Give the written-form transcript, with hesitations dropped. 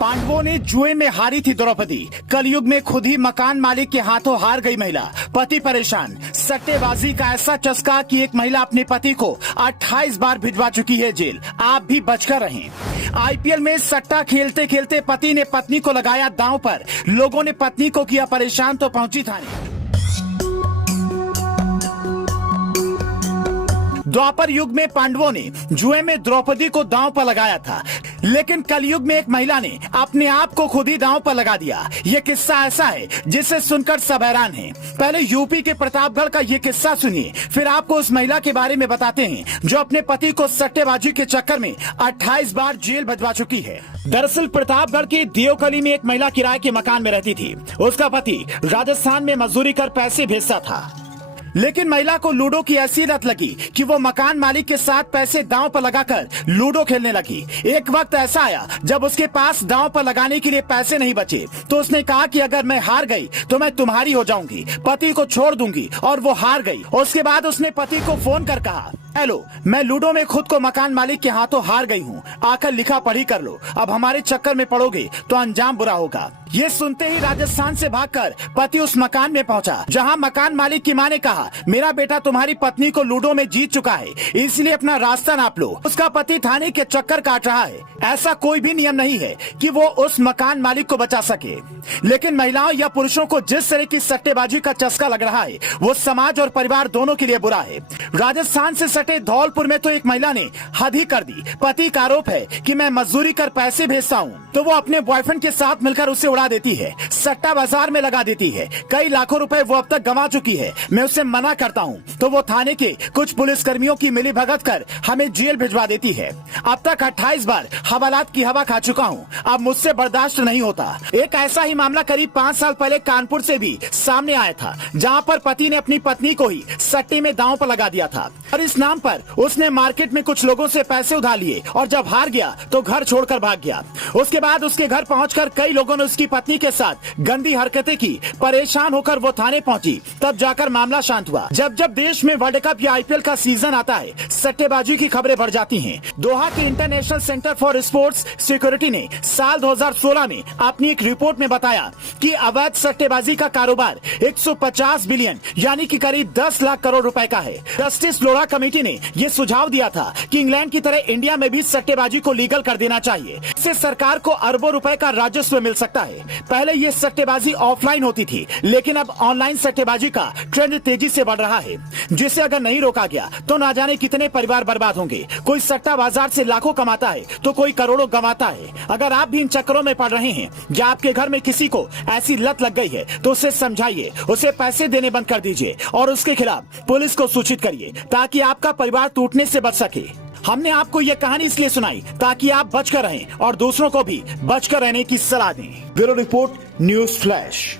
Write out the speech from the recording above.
पांडवों ने जुए में हारी थी द्रौपदी। कलयुग में खुद ही मकान मालिक के हाथों हार गई महिला। पति परेशान। सट्टेबाजी का ऐसा चस्का कि एक महिला अपने पति को 28 बार भिजवा चुकी है जेल। आप भी बचकर रहें। आईपीएल में सट्टा खेलते खेलते पति ने पत्नी को लगाया दांव पर। लोगों ने पत्नी को किया परेशान तो पहुंची थाने। द्वापर युग में पांडवों ने जुए में द्रौपदी को दांव पर लगाया था, लेकिन कलयुग में एक महिला ने अपने आप को खुद ही दांव पर लगा दिया। ये किस्सा ऐसा है जिसे सुनकर सब हैरान हैं। पहले यूपी के प्रतापगढ़ का ये किस्सा सुनिए, फिर आपको उस महिला के बारे में बताते हैं जो अपने पति को सट्टेबाजी के चक्कर में 28 बार जेल भिजवा चुकी है। दरअसल प्रतापगढ़ की देवकली में एक महिला किराए के मकान में रहती थी। उसका पति राजस्थान में मजदूरी कर पैसे भेजता था, लेकिन महिला को लूडो की ऐसी लत लगी कि वो मकान मालिक के साथ पैसे दांव पर लगाकर लूडो खेलने लगी। एक वक्त ऐसा आया जब उसके पास दांव पर लगाने के लिए पैसे नहीं बचे, तो उसने कहा कि अगर मैं हार गई तो मैं तुम्हारी हो जाऊंगी, पति को छोड़ दूंगी, और वो हार गई। उसके बाद उसने पति को फोन कर कहा, हेलो, मैं लूडो में खुद को मकान मालिक के हाथों हार गई हूँ, आकर लिखा पढ़ी कर लो। अब हमारे चक्कर में पड़ोगे तो अंजाम बुरा होगा। ये सुनते ही राजस्थान से भागकर पति उस मकान में पहुंचा, जहां मकान मालिक की मां ने कहा, मेरा बेटा तुम्हारी पत्नी को लूडो में जीत चुका है, इसलिए अपना रास्ता नाप लो। उसका पति थाने के चक्कर काट रहा है। ऐसा कोई भी नियम नहीं है कि वो उस मकान मालिक को बचा सके, लेकिन महिलाओं या पुरुषों को जिस तरह की सट्टेबाजी का चस्का लग रहा है, वो समाज और परिवार दोनों के लिए बुरा है। राजस्थान से सटे धौलपुर में तो एक महिला ने हद ही कर दी। पति का आरोप है कि मैं मजदूरी कर पैसे भेजता हूँ, तो वो अपने बॉयफ्रेंड के साथ मिलकर उसे उड़ा देती है, सट्टा बाजार में लगा देती है। कई लाखों रुपए वो अब तक गंवा चुकी है। मैं उसे मना करता हूँ तो वो थाने के कुछ पुलिसकर्मियों की मिलीभगत कर हमें जेल भिजवा देती है। अब तक 28 बार हवालात की हवा खा चुका हूँ, अब मुझसे बर्दाश्त नहीं होता। एक ऐसा ही मामला करीब 5 साल पहले कानपुर से भी सामने आया था, जहाँ पर पति ने अपनी पत्नी को ही सट्टे में दांव पर लगा दिया था, और इस नाम पर उसने मार्केट में कुछ लोगों से पैसे उधार लिए, और जब हार गया तो घर छोड़कर भाग गया। उसके बाद उसके घर पहुंचकर कई लोगों ने उसकी पत्नी के साथ गंदी हरकतें की। परेशान होकर वो थाने पहुंची, तब जाकर मामला शांत हुआ। जब जब देश में वर्ल्ड कप या आईपीएल का सीजन आता है, सट्टेबाजी की खबरें बढ़ जाती हैं। दोहा के international centre for sports security ने साल 2016 में अपनी एक रिपोर्ट में बताया कि अवैध सट्टेबाजी का कारोबार 150 बिलियन यानी कि करीब 10 लाख करोड़ रुपए का है। जस्टिस लोढ़ा कमेटी ने ये सुझाव दिया था कि इंग्लैंड की तरह इंडिया में भी सट्टेबाजी को लीगल कर देना चाहिए। इससे सरकार को अरबों रुपए का राजस्व मिल सकता है। पहले ये सट्टेबाजी ऑफलाइन होती थी, लेकिन अब ऑनलाइन सट्टेबाजी का ट्रेंड तेजी से बढ़ रहा है, जिसे अगर नहीं रोका गया तो ना जाने कितने परिवार बर्बाद होंगे। कोई सट्टा बाजार से लाखों कमाता है तो कोई करोड़ों गंवाता है। अगर आप भी इन चक्करों में पड़ रहे हैं या आपके घर में किसी को ऐसी लत लग गई है, तो उसे समझाइए, उसे पैसे देने बंद कर दीजिए और उसके खिलाफ पुलिस को सूचित करिए, ताकि आपका परिवार टूटने से बच सके। हमने आपको ये कहानी इसलिए सुनाई ताकि आप बचकर रहें और दूसरों को भी बचकर रहने की सलाह दें। Bureau report, news flash.